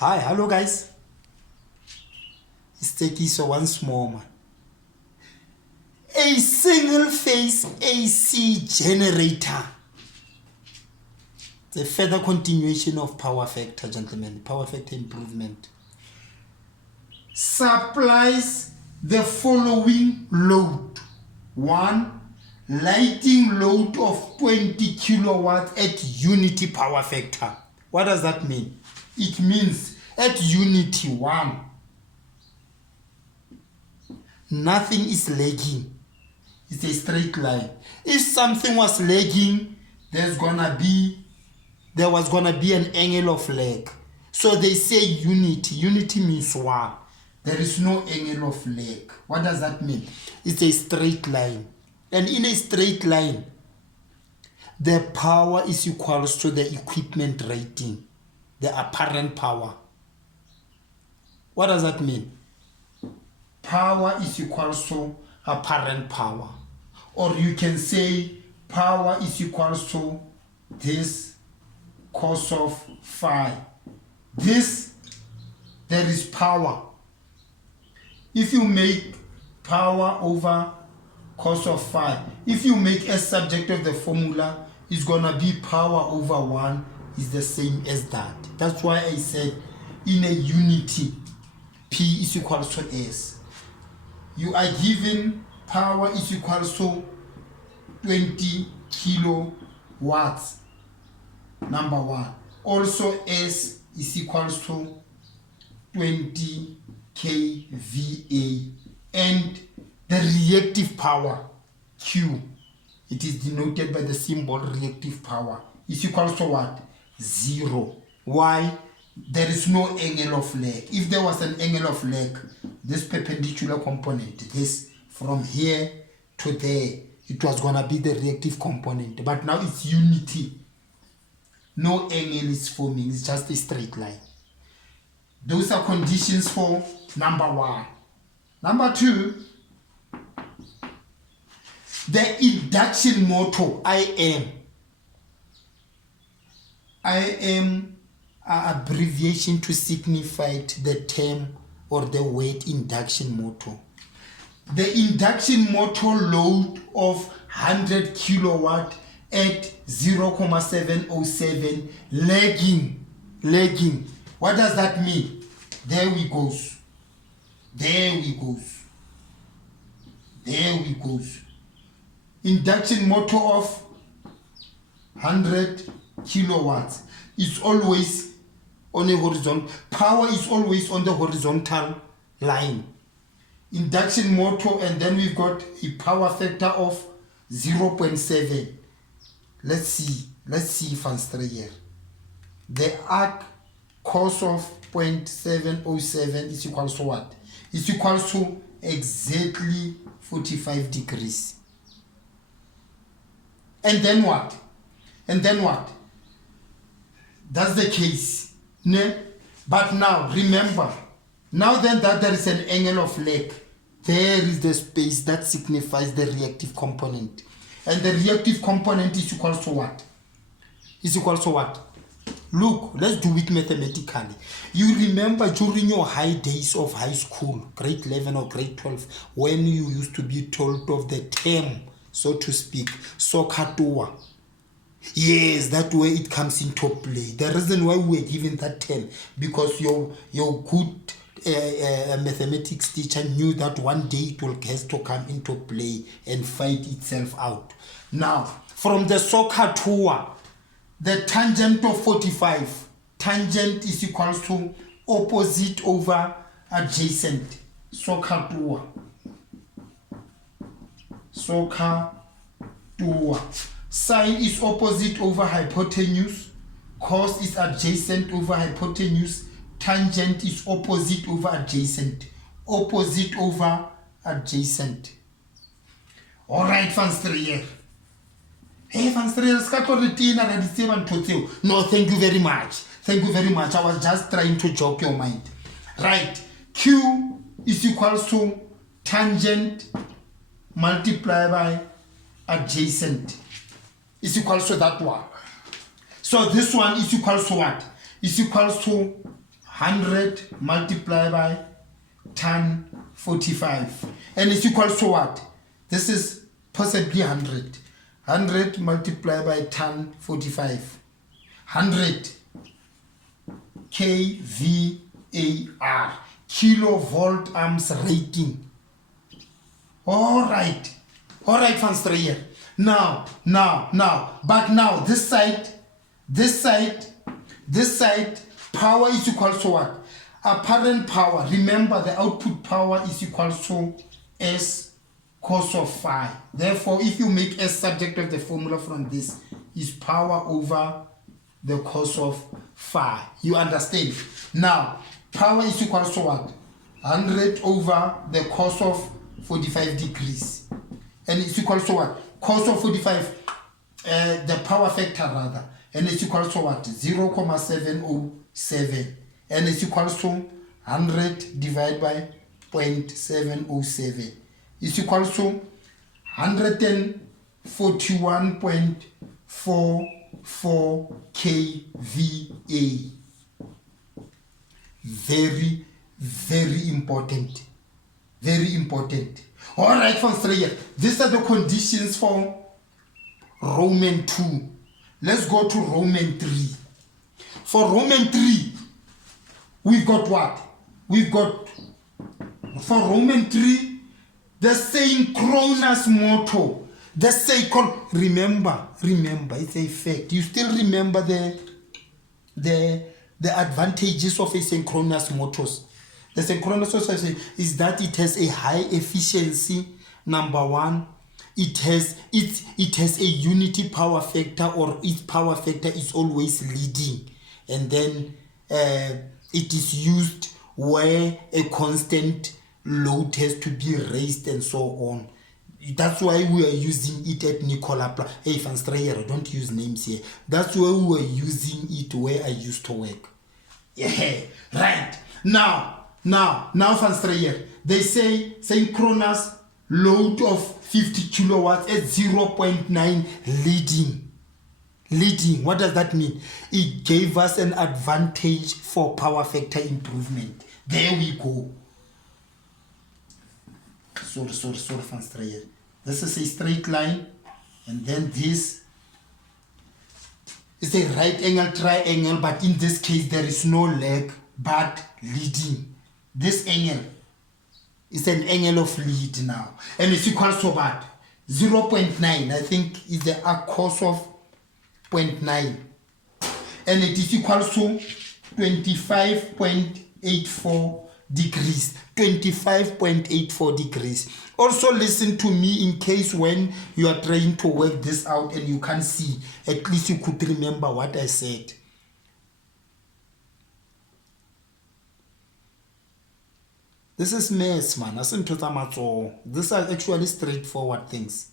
Hi, hello guys. It's Tekiso once more, man. A single phase AC generator. It's a further continuation of power factor, gentlemen. Power factor improvement. Supplies the following load. 1. Lighting load of 20 kilowatts at unity power factor. What does that mean? It means at unity 1, nothing is lagging. It's a straight line. If something was lagging, there was gonna be an angle of lag. So they say unity. Unity means 1. There is no angle of lag. What does that mean? It's a straight line. And in a straight line, the power is equal to the equipment rating, the apparent power. What does that mean? Power is equal to apparent power. Or you can say power is equal to this cos of phi. This, there is power. If you make power over cos of phi, if you make a subject of the formula, it's gonna be power over 1 is the same as that. That's why I said in a unity, P is equal to S. You are given power is equal to 20 kilowatts, number 1. Also S is equal to 20 kVA. And the reactive power, Q, it is denoted by the symbol reactive power, is equal to what? 0. Why? There is no angle of lag. If there was an angle of lag, this perpendicular component, this from here to there, it was gonna be the reactive component. But now it's unity. No angle is forming, it's just a straight line. Those are conditions for number 1. Number 2, the induction motor, IM abbreviation to signify the term or the word induction motor. The induction motor load of 100 kilowatt at 0,707 lagging. What does that mean? There we goes. Induction motor of 100 kilowatts is always on a horizontal. Power is always on the horizontal line. Induction motor, and then we've got a power factor of 0.7. Let's see van here. The arc cos of 0.707 is equal to what? It's equal to exactly 45 degrees. And then what? That's the case. Ne? But now, remember, now then that there is an angle of lag, there is the space that signifies the reactive component. And the reactive component is equal to what? Look, let's do it mathematically. You remember during your high days of high school, grade 11 or grade 12, when you used to be told of the term, so to speak, SOHCAHTOA. Yes, that way it comes into play. The reason why we were given that term, because your good mathematics teacher knew that one day it will has to come into play and fight itself out. Now, from the SOHCAHTOA, the tangent of 45, tangent is equal to opposite over adjacent. SOHCAHTOA. Sine is opposite over hypotenuse. Cos is adjacent over hypotenuse. Tangent is opposite over adjacent. Opposite over adjacent. Alright, Van Strier. Hey, Van Strier, no, thank you very much. I was just trying to joke your mind. Right. Q is equal to tangent multiplied by adjacent. Is equal to that one. So this one is equal to what? Is equal to 100 multiplied by tan 45. And it's equal to what? This is possibly 100. 100 multiplied by tan 45. 100 kVAR. Kilovolt amps rating. Alright, van Strayer. Now, but now this side, power is equal to what? Apparent power. Remember, the output power is equal to S cos of phi. Therefore, if you make S subject of the formula from this, is power over the cos of phi. You understand? Now, power is equal to what? 100 over the cos of 45 degrees. And it's equal to what? Cos of 45, the power factor rather. And it's equal to what? 0.707. And it's equal to 100 divided by 0.707. It's equal to 141.44 kVA. Very, very important. Very important. All right, van Strayer. These are the conditions for Roman 2. Let's go to Roman 3. For Roman 3, we've got what? We've got, for Roman 3, the synchronous motor. The cycle. Remember, it's a fact. You still remember the advantages of a synchronous motors. The synchronous motor is that it has a high efficiency. Number one, it has a unity power factor, or its power factor is always leading, and then it is used where a constant load has to be raised and so on. That's why we are using it at Nikola. Hey, van Strayer, don't use names here. That's why we were using it where I used to work. Yeah, right. Now, van Strayer, they say synchronous load of 50 kilowatts at 0.9 leading. What does that mean? It gave us an advantage for power factor improvement. There we go. Sorry, van Strayer. This is a straight line, and then this is a right angle triangle, but in this case there is no leg but leading. This angle is an angle of lead now, and it's equal to what? 0.9, I think, is the arc cos of 0.9, and it is equal to 25.84 degrees. 25.84 degrees. Also listen to me in case when you are trying to work this out and you can't see, at least you could remember what I said. This is mess, man. These are actually straightforward things.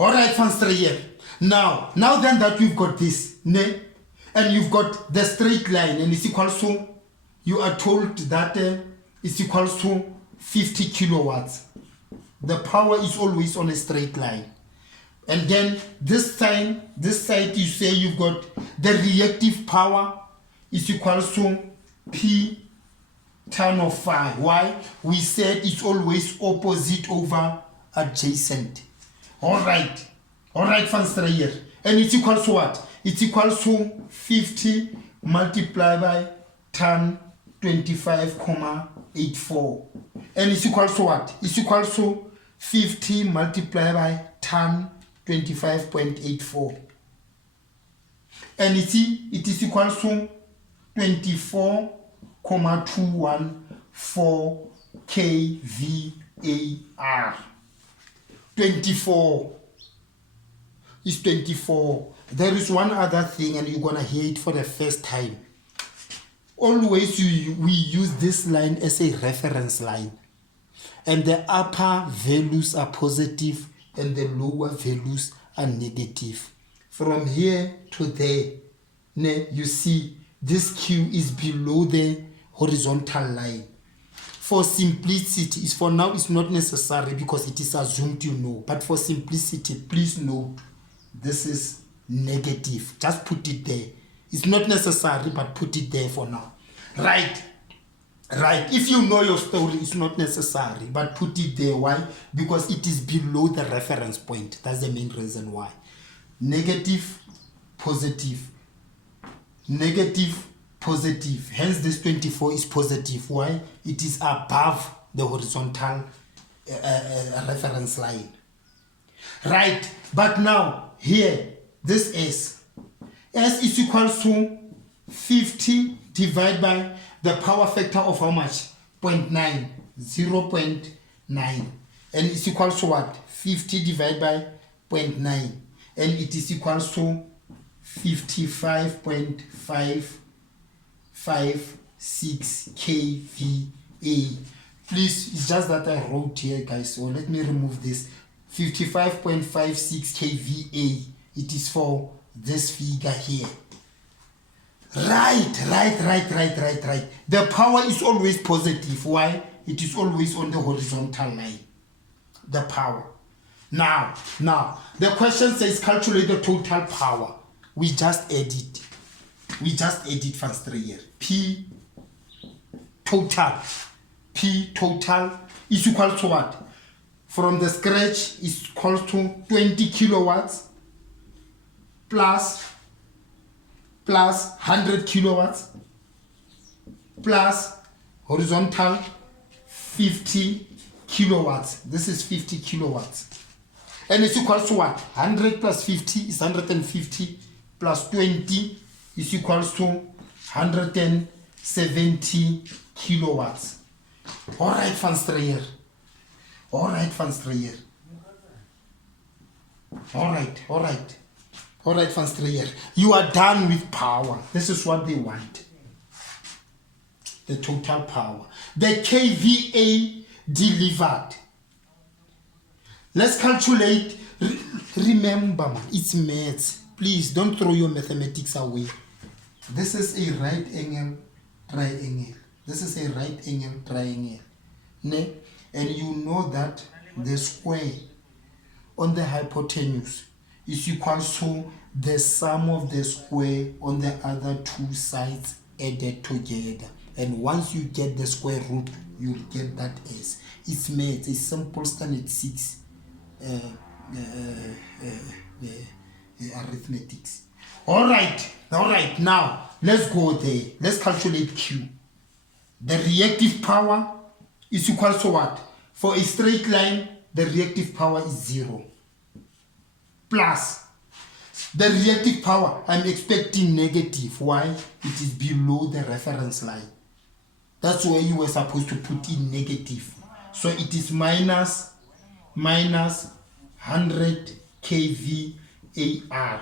Alright, van Strayer. Now then that we've got this, and you've got the straight line, and it's equal to, you are told that it's equal to 50 kilowatts. The power is always on a straight line. And then this side you say you've got the reactive power is equal to P tan of phi. Why? We said it's always opposite over adjacent. Alright, van Strayer. And it's equal to what? It's equal to 50 multiplied by tan 25.84. And it's equal to what? It's equal to 50 multiplied by tan 25.84. And it is equal to 24.214 kVAR. 24 is 24. There is one other thing, and you're gonna hear it for the first time. Always we use this line as a reference line, and the upper values are positive and the lower values are negative. From here to there, you see this Q is below the horizontal line. For simplicity, for now it's not necessary because it is assumed you know, but for simplicity, please note this is negative. Just put it there. It's not necessary, but put it there for now. Right. If you know your story, it's not necessary, but put it there. Why? Because it is below the reference point. That's the main reason why. Negative, positive, negative, positive. Hence this 24 is positive. Why? It is above the horizontal reference line. Right. But now here, this S is equal to 50 divided by the power factor of how much? 0.9. 0.9. And it's equal to what? 50 divided by 0.9. And it is equal to 55.556 kVA. Please, it's just that I wrote here, guys. So let me remove this. 55.56 kVA. It is for this figure here. Right. The power is always positive. Why? It is always on the horizontal line. The power. Now, the question says calculate the total power. We just add it. Van Strier. P total is equal to what? From the scratch is equal to 20 kilowatts plus 100 kilowatts plus horizontal 50 kilowatts. This is 50 kilowatts. And it's equal to what? 100 plus 50 is 150 plus 20 is equal to 170 kilowatts. All right, Van Strier. All right, Van Strier. You are done with power. This is what they want. The total power. The kVA delivered. Let's calculate. Remember, man, it's maths. Please don't throw your mathematics away. This is a right angle triangle. This is a right angle triangle. And you know that the square on the hypotenuse is equal to the sum of the square on the other two sides added together. And once you get the square root, you'll get that as. It's maths. It's simple standard 6 arithmetics. All right. Now let's go there. Let's calculate Q. The reactive power is equal to what? For a straight line, the reactive power is 0. Plus the reactive power, I'm expecting negative. Why? It is below the reference line. That's where you were supposed to put in negative. So it is minus 100 kVAR.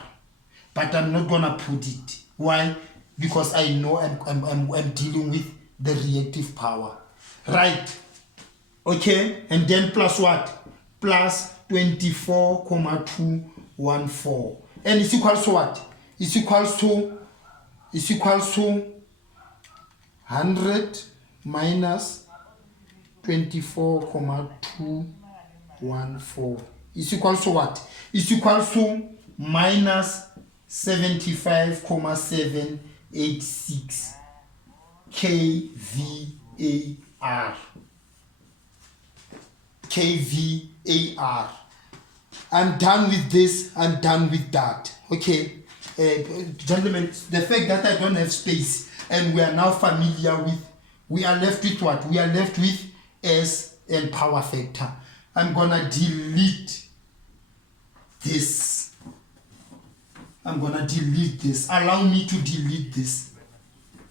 But I'm not gonna put it. Why? Because I know I'm dealing with the reactive power. Right. Okay. And then plus what? Plus 24,214. And it's equal to what? It's equal to 100 minus 24,214. It's equal to what? It's equal to minus 75,786 kVAR. I'm done with this. I'm done with that. Okay, gentlemen, the fact that I don't have space and we are now familiar with, we are left with what? We are left with S and power factor. I'm gonna delete this. Allow me to delete this.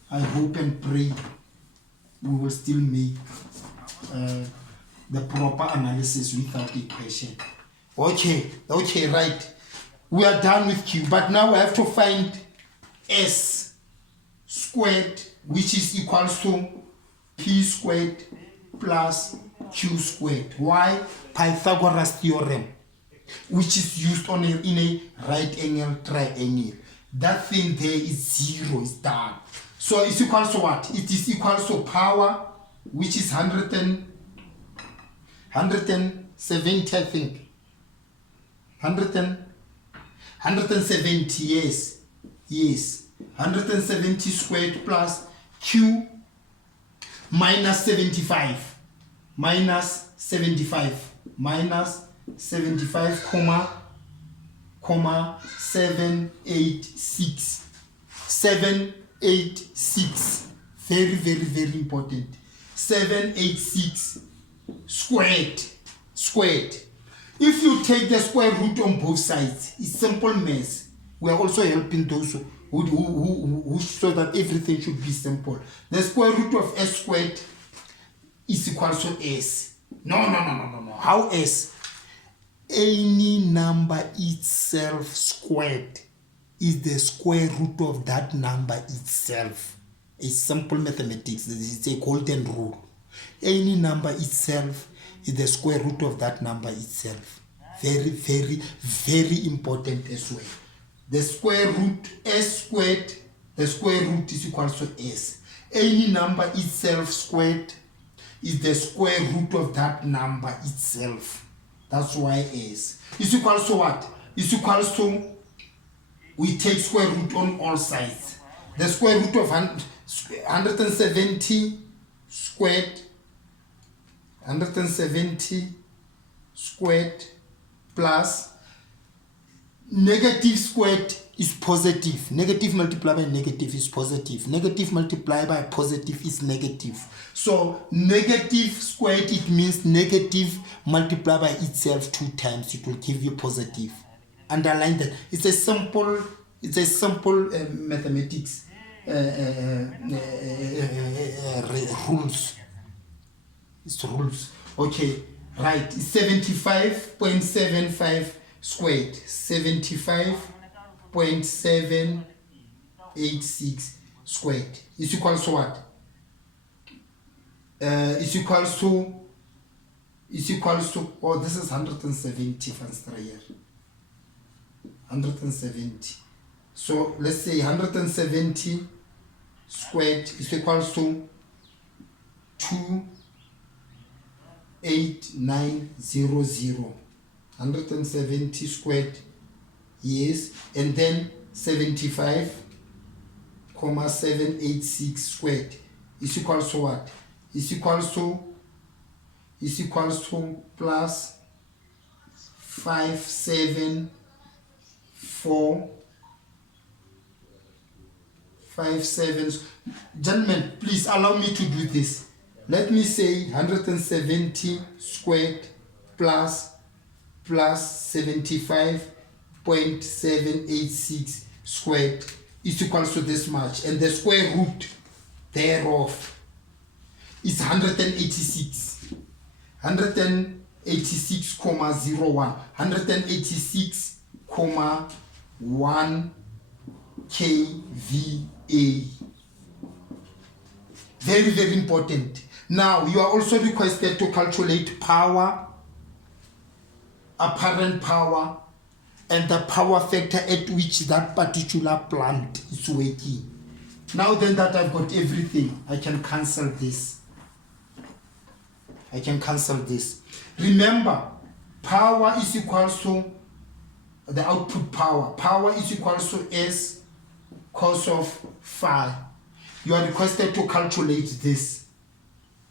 I hope and pray we will still make the proper analysis without a question. Okay, right. We are done with Q, but now we have to find S squared, which is equal to P squared plus Q squared. Why? Pythagoras theorem, which is used in a right angle triangle. That thing there is 0, is done. So it's equal to what? It is equal to power, which is 170, I think. 170, yes. 170 squared plus q minus 75 minus 75 comma 786 786, very important, 786 squared. If you take the square root on both sides, it's simple math. We are also helping those who so that everything should be simple. The square root of s squared is equal to s. No. How s? Any number itself squared is the square root of that number itself. It's simple mathematics. It's a golden rule. Any number itself is the square root of that number itself. Very important as well. The square root s squared, the square root is equal to s. Any number itself squared is the square root of that number itself. That's why s is equal to what? Is equal to, we take square root on all sides. The square root of 170 squared, 170 squared plus negative squared is positive. Negative multiplied by negative is positive. Negative multiplied by positive is negative. So negative squared, it means negative multiplied by itself 2 times. It will give you positive. Underline that. It's a simple mathematics rules. It's rules. Okay, right. It's 75.75 squared. 75.786 squared is equal to what? Is equal to, oh, this is 170 here. 170. So let's say 170 squared is equal to 28900. 170 squared, yes, and then 75.786 squared is equal to what? Is equal to plus 57457. Gentlemen, please allow me to do this. Let me say 170 squared plus 75.786 squared is equal to this much, and the square root thereof is 186. 186,01. 186,1 kVA. Very important. Now you are also requested to calculate power, apparent power, and the power factor at which that particular plant is working. Now then that I've got everything, I can cancel this. Remember, power is equal to the output power. Power is equal to S cos of phi. You are requested to calculate this,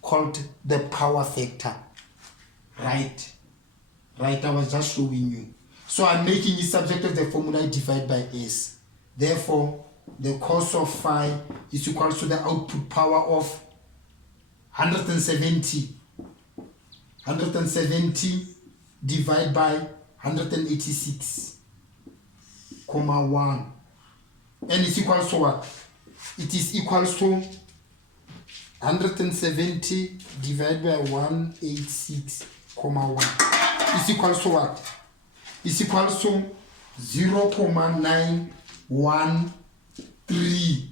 called the power factor. Right, I was just showing you. So I'm making it subject of the formula divided by S. Therefore, the cos of phi is equal to the output power of 170 divided by 186,1. And it's equal to what? It is equal to 170 divided by 186,1. It's equal to what? It's equal to 0.913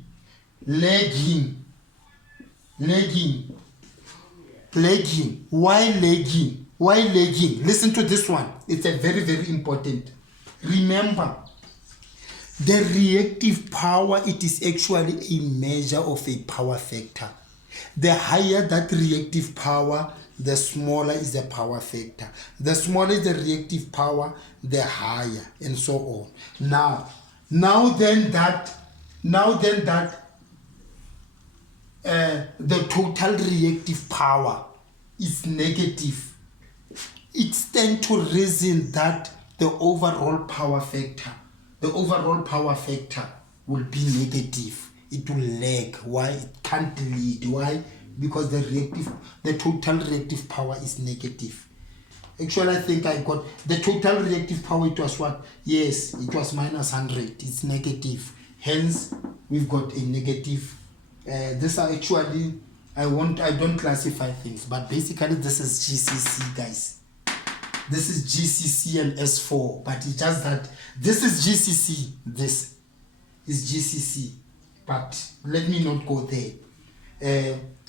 lagging. Why lagging? Listen to this one. It's a very important. Remember, the reactive power, it is actually a measure of a power factor. The higher that reactive power, the smaller is the power factor. The smaller is the reactive power, the higher, and so on. Now then that the total reactive power is negative, it stands to reason that the overall power factor will be negative. It will lag. Why? It can't lead. Why? Because the total reactive power is negative. Actually, I think I got the total reactive power. It was what? Yes, it was minus 100. It's negative. Hence, we've got a negative. This are actually, I don't classify things, but basically this is GCC, guys. This is GCC and S4, but it's just that this is GCC. This is GCC, but let me not go there.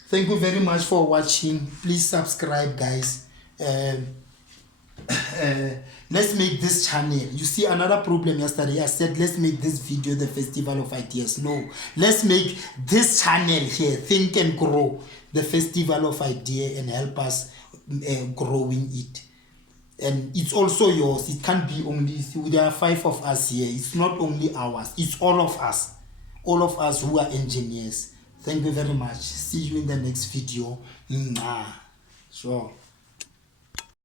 Thank you very much for watching. Please subscribe, guys. Let's make this channel. You see, another problem yesterday, I said let's make this video the festival of ideas. No, let's make this channel here, Think and Grow, the festival of idea, and help us growing it. And it's also yours. It can't be only, there are 5 of us here. It's not only ours, it's all of us who are engineers. Thank you very much. See you in the next video. Sure.